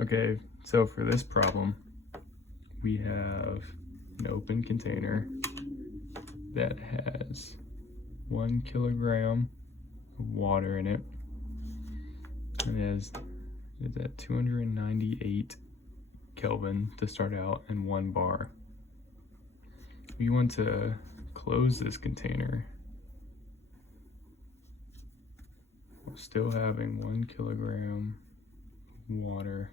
Okay, so for this problem, we have an open container that has 1 kilogram of water in it. And it's at 298 Kelvin to start out and 1 bar. We want to close this container while still having 1 kilogram of water,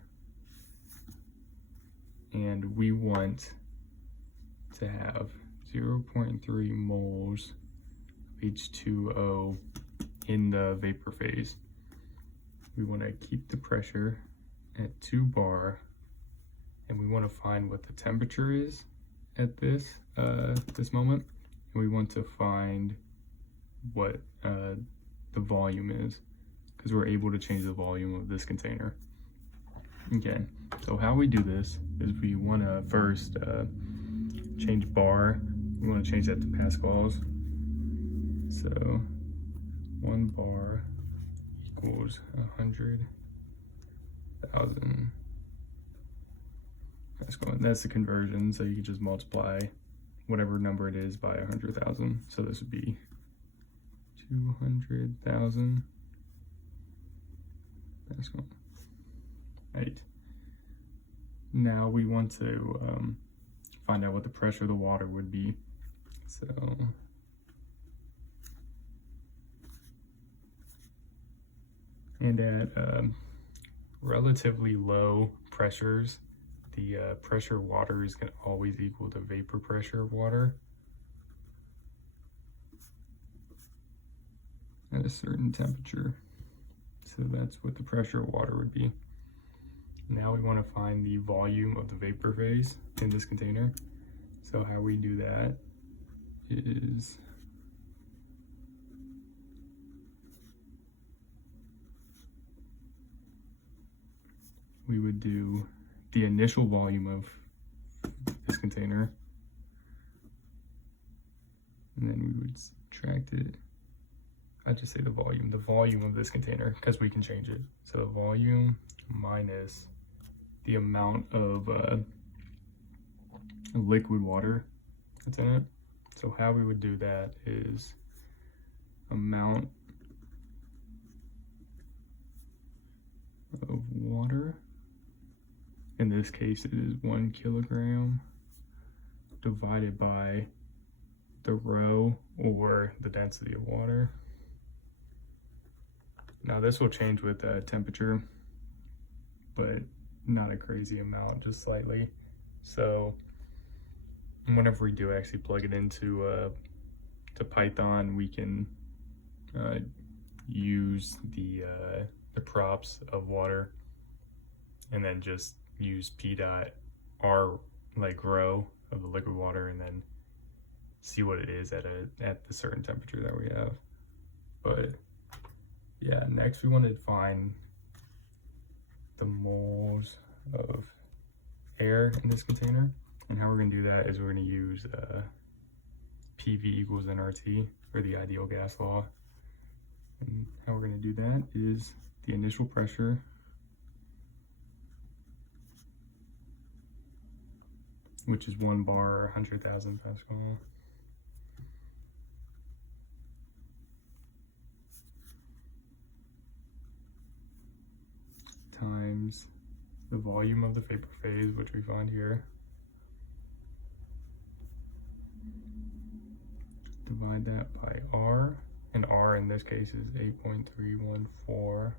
and we want to have 0.3 moles of H2O in the vapor phase. We want to keep the pressure at 2 bar, and we want to find what the temperature is at this moment, and we want to find what the volume is, because we're able to change the volume of this container. Okay, so how we do this is we want to first change bar. We want to change that to pascals. So 1 bar equals 100,000 pascal. And that's the conversion, so you can just multiply whatever number it is by 100,000. So this would be 200,000 pascal. Right. Now we want to find out what the pressure of the water would be. So and at relatively low pressures, the pressure of water is going to always equal the vapor pressure of water at a certain temperature. So that's what the pressure of water would be. Now we want to find the volume of the vapor phase in this container. So how we do that is we would do the initial volume of this container, and then we would subtract it. I just say the volume of this container, because we can change it. So the volume minus the amount of liquid water that's in it. So how we would do that is amount of water. In this case, it is 1 kilogram divided by the rho, or the density of water. Now this will change with temperature, but not a crazy amount, just slightly. So whenever we do actually plug it into to Python, we can use the props of water, and then just use P dot R, like rho of the liquid water, and then see what it is at the certain temperature that we have. But yeah, next we want to find the moles of air in this container. And how we're going to do that is we're going to use PV equals nRT, or the ideal gas law. And how we're going to do that is the initial pressure which is 1 bar or 100,000 pascal, times the volume of the vapor phase, which we find here, divide that by R, and R in this case is 8.314.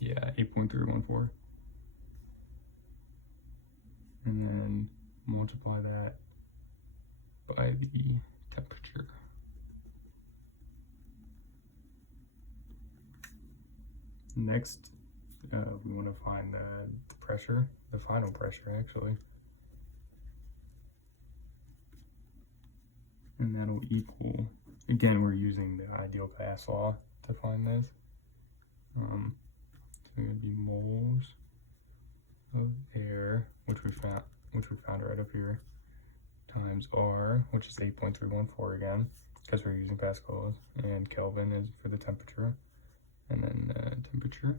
8.314. And then multiply that by the temperature. Next, we want to find the pressure, the final pressure actually. And that'll equal, again, we're using the ideal gas law to find this. So it would be moles of air, which we found right up here, times R, which is 8.314 again, because we're using pascals, and Kelvin is for the temperature, and then temperature.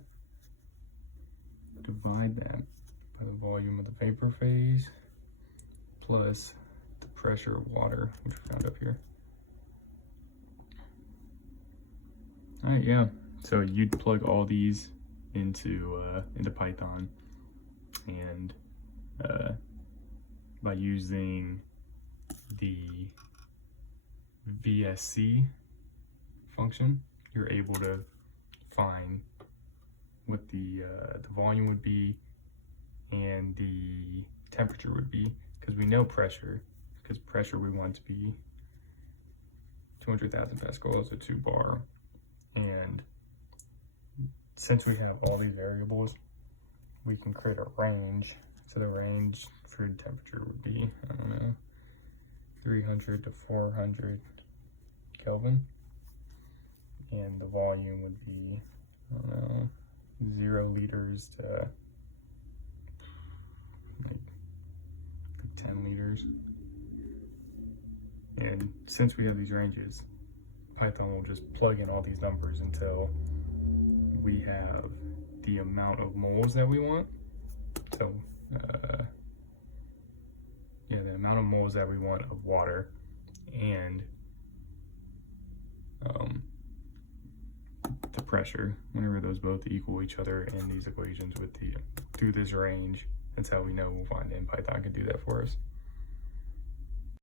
divide that by the volume of the vapor phase plus the pressure of water, which we found up here. All right, yeah. So you'd plug all these into Python, and by using the VSC function, you're able to find what the volume would be and the temperature would be, because we know pressure, because pressure we want to be 200,000 pascals, a 2 bar. And since we have all these variables, we can create a range. So the range for the temperature would be, I don't know, 300 to 400 Kelvin. And the volume would be, I don't know, 0 liters to like 10 liters. And since we have these ranges, Python will just plug in all these numbers until we have the amount of moles that we want. So, yeah, the amount of moles that we want of water, and the pressure, whenever those both equal each other in these equations with the through this range. That's how we know Python can do that for us.